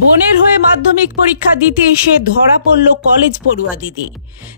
বোনের হয়ে মাধ্যমিক পরীক্ষা দিতে এসে ধরা পড়ল কলেজ পড়ুয়া দিদি।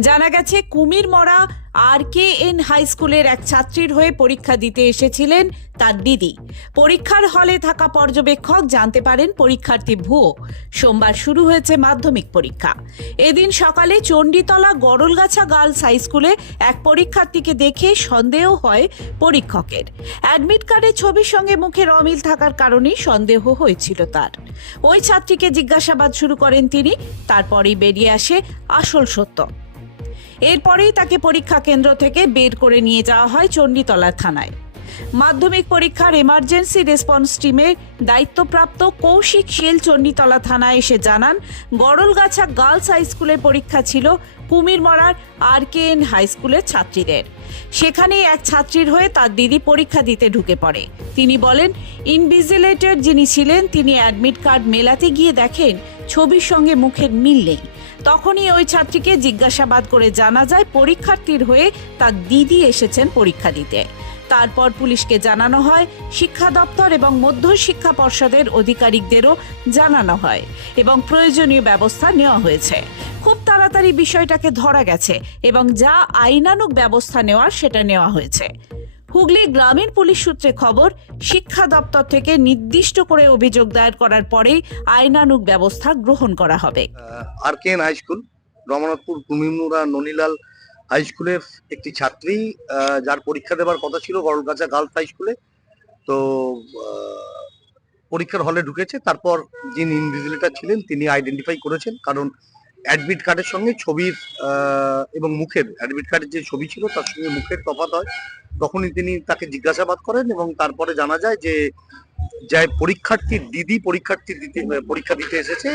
জানা গেছে, কুমির মরা আর কে এন হাই স্কুলের এক ছাত্রীর হয়ে পরীক্ষা দিতে এসেছিলেন তার দিদি। পরীক্ষার হলে থাকা পর্যবেক্ষক জানতে পারেন পরীক্ষার্থী ভুয়ো। সোমবার শুরু হয়েছে মাধ্যমিক পরীক্ষা। এদিন সকালে চণ্ডীতলা গড়লগাছা গার্লস হাই স্কুলে এক পরীক্ষার্থীকে দেখে সন্দেহ হয় পরীক্ষকের। অ্যাডমিট কার্ডে ছবির সঙ্গে মুখের অমিল থাকার কারণেই সন্দেহ হয়েছিল তার। ওই ছাত্রীকে জিজ্ঞাসাবাদ শুরু করেন তিনি, তারপরেই বেরিয়ে আসে আসল সত্য। এরপরেই তাকে পরীক্ষা কেন্দ্র থেকে বের করে নিয়ে যাওয়া হয় চণ্ডীতলা থানায়। মাধ্যমিক পরীক্ষার এমার্জেন্সি রেসপন্স টিমের দায়িত্বপ্রাপ্ত কৌশিক শীল চণ্ডীতলা থানায় এসে জানান গড়লগাছা গার্লস হাই স্কুলে পরীক্ষা ছিল কুমিরমরার আর কে এন হাই স্কুলের ছাত্রীদের। সেখানেই এক ছাত্রীর হয়ে তার দিদি পরীক্ষা দিতে ঢুকে পড়ে। তিনি বলেন ইনভিজিলেটর যিনি ছিলেন, তিনি অ্যাডমিট কার্ড মেলাতে গিয়ে দেখেন ছবির সঙ্গে মুখের মিল নেই। তখনই ওই ছাত্রীকে জিজ্ঞাসাবাদ করে জানা যায় পরীক্ষার্থীর হয়ে তার দিদি এসেছেন পরীক্ষা দিতে। তারপর পুলিশকে জানানো হয়, শিক্ষা দপ্তর এবং মধ্য শিক্ষা পর্ষদের অধিকারিকদেরও জানানো হয় এবং প্রয়োজনীয় ব্যবস্থা নেওয়া হয়েছে। খুব তাড়াতাড়ি বিষয়টাকে ধরা গেছে এবং যা আইনানুগ ব্যবস্থা নেওয়ার সেটা নেওয়া হয়েছে। হুগলি গ্রামীণ পুলিশ সূত্রে খবর, শিক্ষা দপ্তর থেকে নির্দিষ্ট করে অভিযোগ দায়ের করার পরেই আইনানুগ ব্যবস্থা গ্রহণ করা হবে। আর K high school, Ramnathpur Kumirmura Nanilal high স্কুলের একটি ছাত্রী যার পরীক্ষা দেবার কথা ছিল গড়গাছা গার্লস হাই স্কুলে। তো পরীক্ষার হলে ঢুকেছে, তারপর যিনি ইনভিজিলেটার ছিলেন তিনি আইডেন্টিফাই করেছেন, কারণ অ্যাডমিট কার্ডের সঙ্গে ছবির এবং মুখের অ্যাডমিট কার্ডের যে ছবি ছিল তার সঙ্গে মুখের তফাৎ হয়। তখনই তিনি তাকে জিজ্ঞাসাবাদ করেন এবং তারপরে জানা যায় যে যে পরীক্ষার্থীর দিদি পরীক্ষার্থী দিতে, পরীক্ষা দিতে এসেছে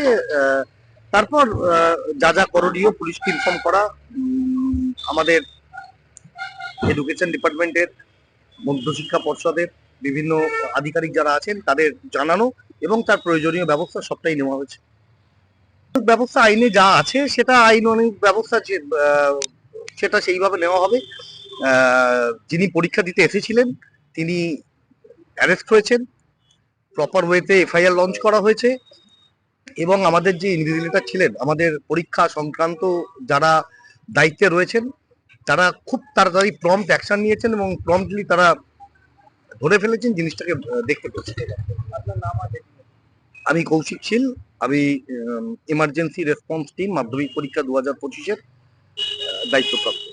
তারপর যা যা করণীয় পুলিশকে ইনফর্ম করা আমাদের এডুকেশন ডিপার্টমেন্টের মধ্যশিক্ষা পর্ষদের, বিভিন্ন আধিকারিক যারা আছেন, তাদের জানানো এবং তার প্রয়োজনীয় ব্যবস্থা সবটাই নেওয়া হয়েছে। ব্যবস্থা আইনে যা আছে, সেটা আইন অনেক ব্যবস্থা সেটা সেইভাবে নেওয়া হবে। যিনি পরীক্ষা দিতে এসেছিলেন, তিনি অ্যারেস্ট হয়েছেন। প্রপার ওয়েতে এফআইআর লঞ্চ করা হয়েছে। এবং আমাদের যে ইনভিজিলেটর ছিলেন, আমাদের পরীক্ষা সংক্রান্ত যারা দায়িত্বে রয়েছেন, তারা খুব তাড়াতাড়ি প্রম্পট অ্যাকশন নিয়েছেন এবং প্রম্পটলি তারা ধরে ফেলেছেন জিনিসটাকে দেখতে পেয়েছেন। আমি কৌশিক শীল, আমি ইমার্জেন্সি রেসপন্স টিম মাধ্যমিক পরীক্ষা দু হাজার পঁচিশের দায়িত্বপ্রাপ্ত।